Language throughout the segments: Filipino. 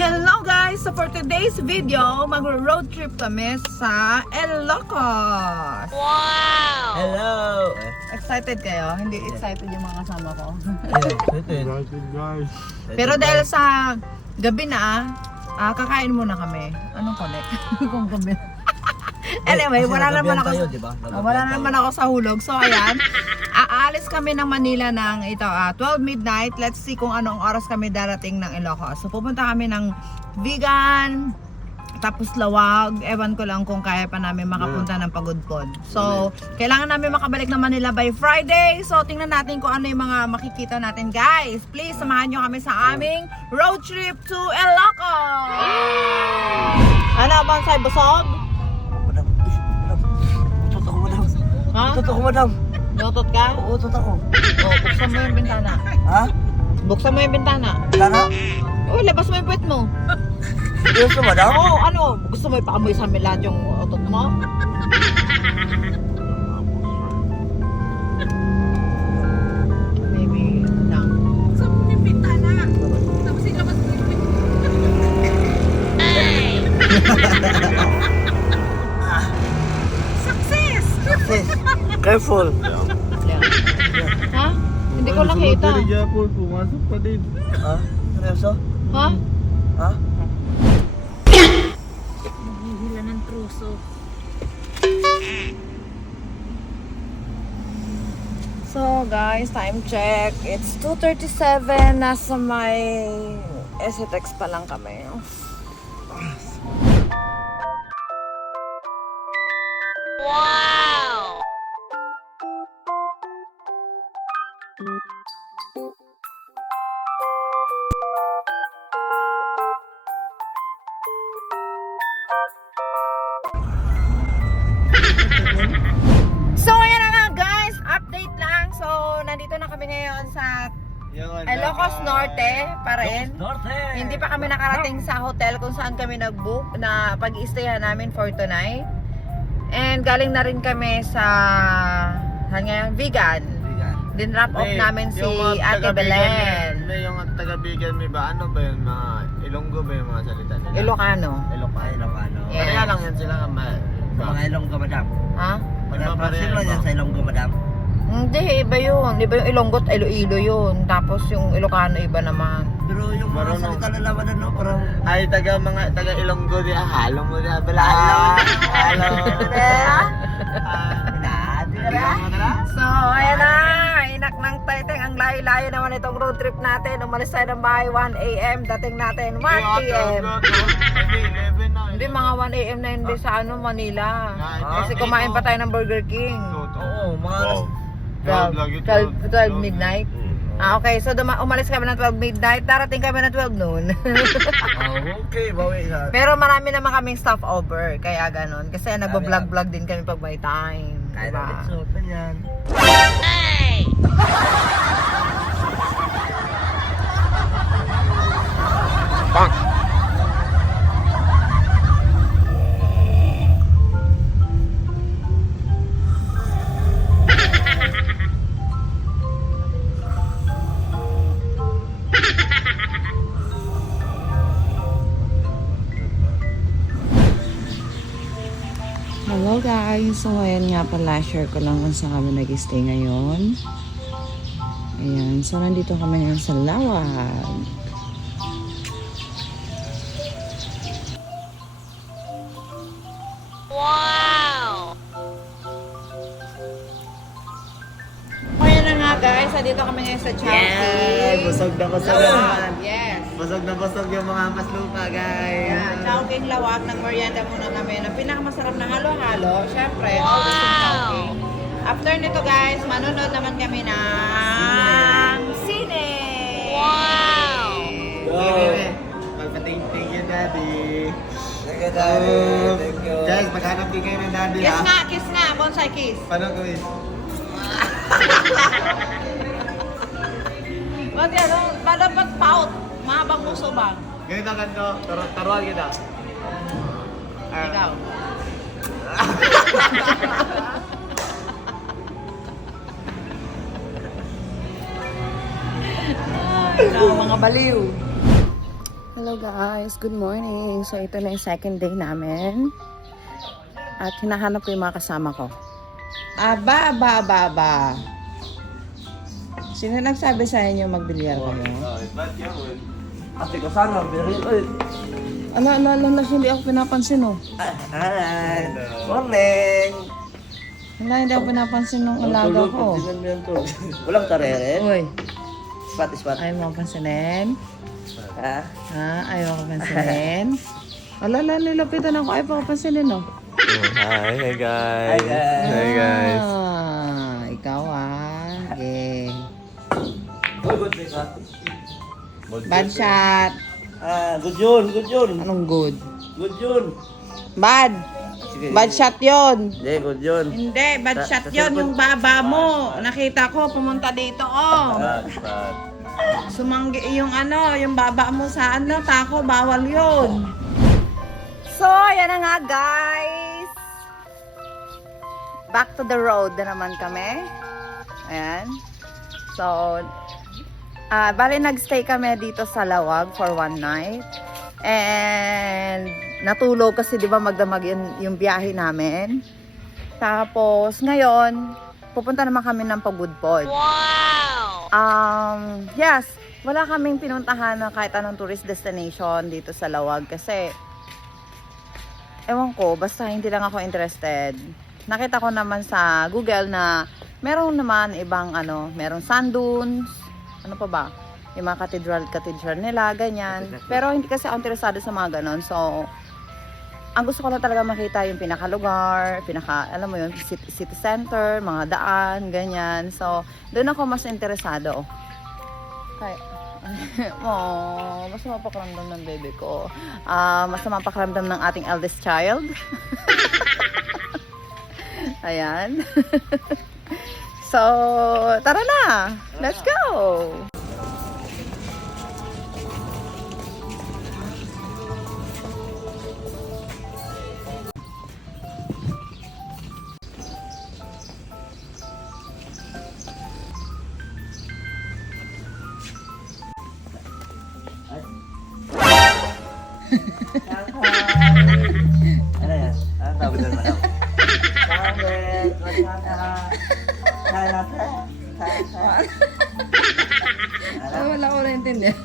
Hello guys! So for today's video, mag-road trip kami sa Ilocos. Wow! Hello! Excited kayo? Hindi excited yung mga kasama ko. Excited guys. Pero dahil sa gabi na, kakain muna kami. Anong connect? Kung gabi. Anyway, wala naman ako wala naman ako sa hulog. So ayan, aalis kami ng Manila ng 12 midnight. Let's see kung anong oras kami darating ng Ilocos. So pupunta kami ng Vigan, tapos Lawag. Ewan ko lang kung kaya pa namin makapunta ng Pagudpod. So kailangan namin makabalik ng Manila by Friday. So tingnan natin kung ano yung mga makikita natin, guys. Please samahan nyo kami sa aming road trip to Ilocos. Ano bang say busog? Ha? Utot ako, madam. Nautot ka? Utot ako. O, buksan mo yung bintana. Ha? Buksan mo yung bintana. Tara? O, labas mo yung puwet mo. Gusto, madam? Oo, ano? Gusto mo ipaamoy sa amin lahat yung utot mo? Maybe lang. Buksan mo yung bintana. Tapos ilabas mo yung bintana. Success! Sis, careful. Yan. Ha? Hindi ko nakita. Pumasok pa din. Ha? Seryoso? Ha? Ha? Naghihila ng truso. So guys, time check. It's 2:37. Nasa may STX pa lang kami. Wow! So ayan na nga guys, update lang. So nandito na kami ngayon sa Ilocos Norte pa rin. Hindi pa kami nakarating sa hotel kung saan kami nag-book na pag-i-stayan namin for tonight. And galing na rin kami sa Vigan. Din-drop off namin si Ate Belen. May yung taga-Bigan, may ba? Ano ba yun? Mga Ilonggo ba yung mga salita nila? Ilocano. Ilocano. Yes. Kaya lang yan sila. Mga Ilonggo, madam. Ha? Pag-approxim lang yan sa Ilonggo, madam. Hindi, iba yun. Iba yung Ilonggo at Iloilo yun. Tapos yung Ilocano iba naman. Pero yung mga Marunong. salita nila, madam, no? Parang... Ay, taga Ilonggo niya. Halong mo niya. Balalo. So, ayan na. Inak ng Teteng. Ang layo-layo naman itong road trip natin. Umalis tayo ng bahay 1 AM. Dating natin 1 PM. Hindi, mga 1 AM na hindi sa Manila. Kasi kumain pa tayo ng Burger King. Oo, mga... 12 midnight. Okay, so umalis kami ng 12 midnight. Darating kami ng 12 noon. Okay, bawi na. Pero marami naman kaming stopover. Kaya ganon. Kasi nagbo-vlog-vlog din kami pag may time. Kaya Diba? natin suotan yan. Hey! Hello guys! So ayan nga pala, share ko lang kung saan kami nag-stay ngayon. Ayan, so nandito kami ngayon sa Lawag. Wow! Ayan na nga guys, nandito kami ngayon sa Chowking. Busog na naman. Yes! Busog na busog yung mga maslupa, guys. Ayan, Chowking Lawag, nag-merienda muna kami. Ang pinakamasarap na halo-halo, syempre, always yung Chowking. After nito guys, manonood naman kami ng sine! Wow! Wait. Thank you, Daddy. Thank you, Daddy. Thank you. Guys, maghanap din kayo ng Daddy, Kiss ha? nga, kiss nga, bonsai kiss. Paano gawin? Ba't yan, dapat pout, mahabang puso ba? Ganito. Taruhan kita. Ikaw. Ikaw, mga baliw. Hello guys, good morning. So ito na yung second day namin. At hinahanap ko yung mga kasama ko. Aba. Sino nagsabi sa inyo magbilyar kayo? Ate ko sana, biril. Uy. Ala, hindi ako pinapansin oh. Hi. Morning. Wala, hindi ako pinapansin nung alaga ko. Walang karere. Uy, Spot. ayaw mo pansinin? Ha? Ha? Ayaw ko pansinin? Ala, nilapitan ako. Ayaw pa ko pansinin oh. Hi guys. Hi, guys. Ikaw ah. Okay. Good ka. Bad shot. Good yun. Anong good? Good yun. Bad. Sige. Bad shot yun. Hindi, good yun. Hindi, bad shot yun. Yung baba mo. Nakita ko, pumunta dito oh. Sumanggi yung yung baba mo sa tako, bawal yun. So, ayan na nga guys. Back to the road na naman kami. Ayan. So, bali nagstay kami dito sa Lawag for one night. And natulog kasi 'di ba magdamag yung biyahe namin. Tapos ngayon, pupunta naman kami ng Pagudpod. Wow. Yes, wala kaming pinuntahan na kahit anong tourist destination dito sa Lawag kasi ewan ko, basta hindi lang ako interested. Nakita ko naman sa Google na meron naman ibang merong sand dunes, ano pa ba? Yung mga cathedral nila, ganyan. Pero hindi kasi ako interesado sa mga ganon. So, ang gusto ko lang talaga makita yung pinakalugar, alam mo yun, city center, mga daan, ganyan. So, doon ako mas interesado. Kaya, masama pakiramdam ng baby ko. Masama pakiramdam ng ating eldest child. Ayan. So, tara na! Let's go! Ano yan? Ano tawag doon mo? Tawag. Wala ko naintindihan.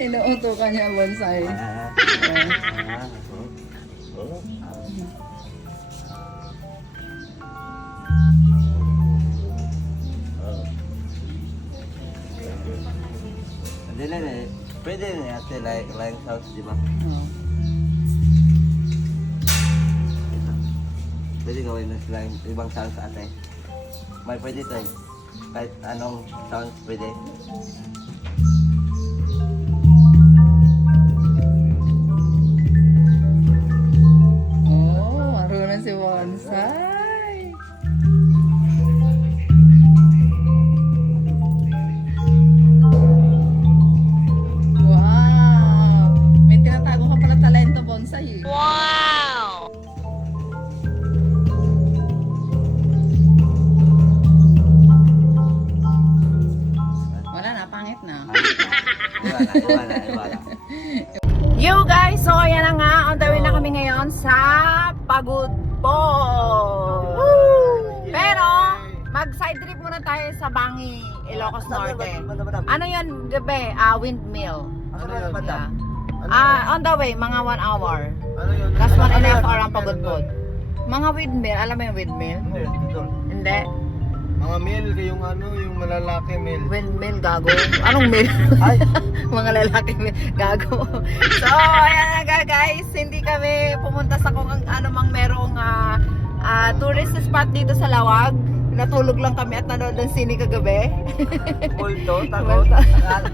Inuutukan niya ang bonsai. Pwede na ate, like house, di ba? Pwede gawin na sila ibang sounds ate. May pwede to eh. Kahit anong sounds pwede. Oh, marunong si bonsai. Wow! May tinatago ka pala talento bonsai. Wow! Wala na, pangit na. Iwala. You guys, so ayan na nga, on the way na kami ngayon sa Pagudpod. Pero, mag-side trip muna tayo sa Bangi, Ilocos Norte. Ano yun, gabi? Windmill. Ano yun, madam? On the way, mga 1 hour. Ano yun? Last 1.5 hour ang Pagudpod. Mga windmill, alam mo yung windmill? Hindi. Mga meal, yung yung malalaki meal. Windmill, gago. Anong mill? Ay! Mga lalaki gago. So, ayan nga guys, hindi kami pumunta sa kung ano mang merong tourist spot dito sa Lawag. Natulog lang kami at nanood ng sine kagabi. Multo, takot.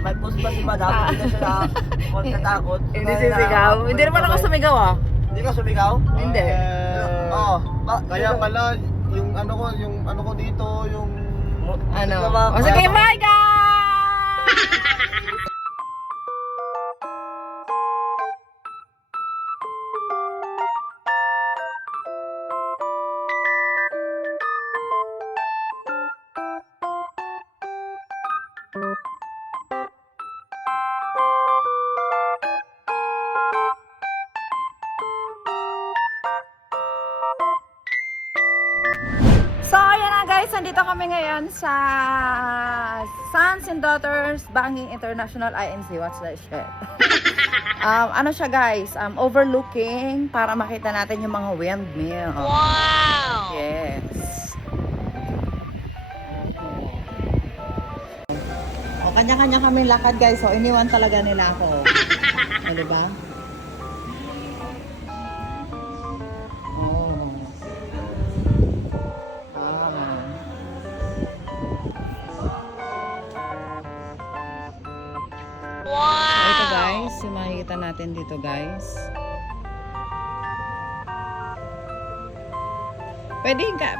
May post pa si madam, hindi siya takot. Hindi sisigaw. Hindi naman ako sumigaw ah. Hindi ka sumigaw? Hindi. Oo. Kaya pala, yung ano ko dito, yung Ano? O sige, bye guys! nandito kami ngayon sa Sons and Daughters Banging International INC. What's that shit? Ano siya guys? Overlooking para makita natin yung mga windmill. Wow! Yes. O, kanya-kanya kami lakad guys. So, iniwan talaga nila ako. O, diba? So, ito guys, yung makikita natin dito guys.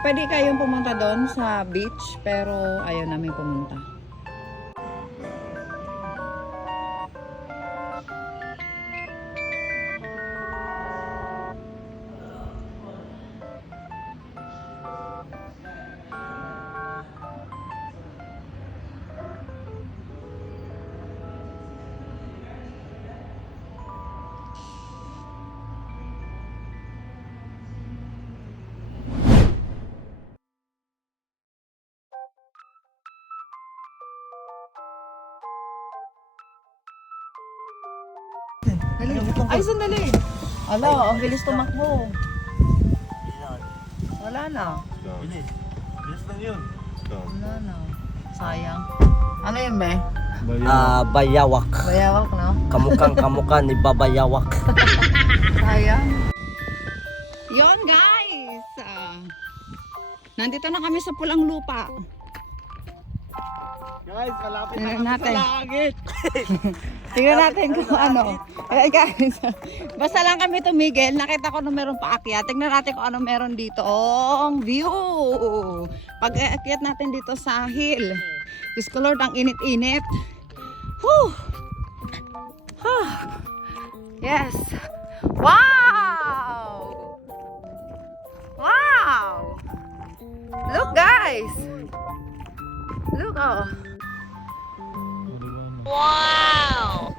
Pwede kayong pumunta doon sa beach, pero ayaw namin pumunta. Ay, sandali. Ala, ang bilis tumakbo. Wala na. Bilis lang yun. Wala na. Sayang. Ano yun, be? Bayawak. Bayawak, no? Kamukha ni Babayawak. Sayang. Yon guys. Nandito na kami sa Pulang Lupa. Guys, malapit Tingnan natin. langit. Tingnan natin kung ano. Eh, guys, basta lang kami tumigil. Nakita ko na meron paakyat. Tingnan natin kung ano meron dito. Oh, ang view. Pag aakyat natin dito sa hill. Diyos ko Lord, ang init-init. Whew. Huh. Yes. Wow! Wow! Look guys! Look oh. Wow!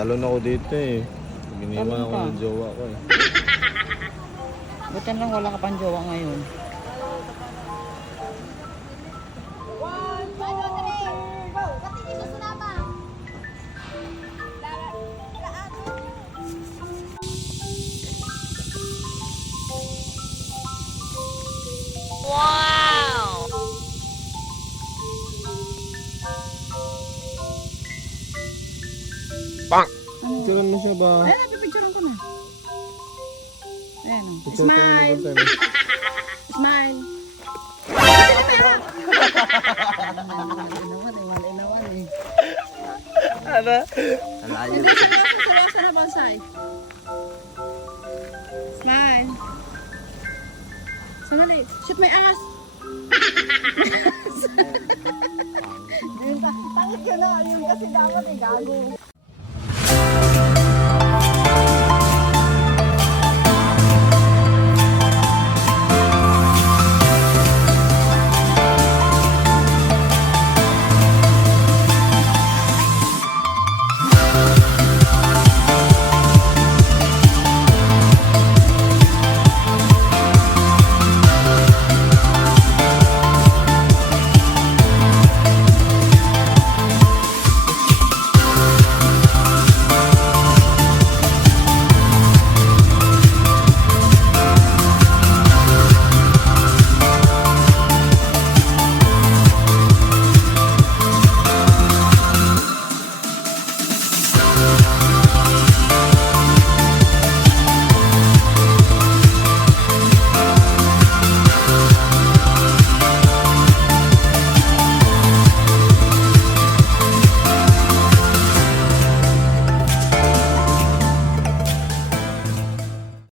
Talon ako dito eh. Giniwan Talon ako ka? ng jowa ko eh. Buti lang wala ka pang jowa ngayon. Wow! Picturean mo siya ba? Ayan, napipicturean ko na. Ayan. Oh. Picture tayo Smile! ng time. Smile! Inawan eh. Ano? Hindi, seryoso na bonsai. Smile. Sandali. Shoot my ass! Tangit ka na. Yun kasi dapat gago.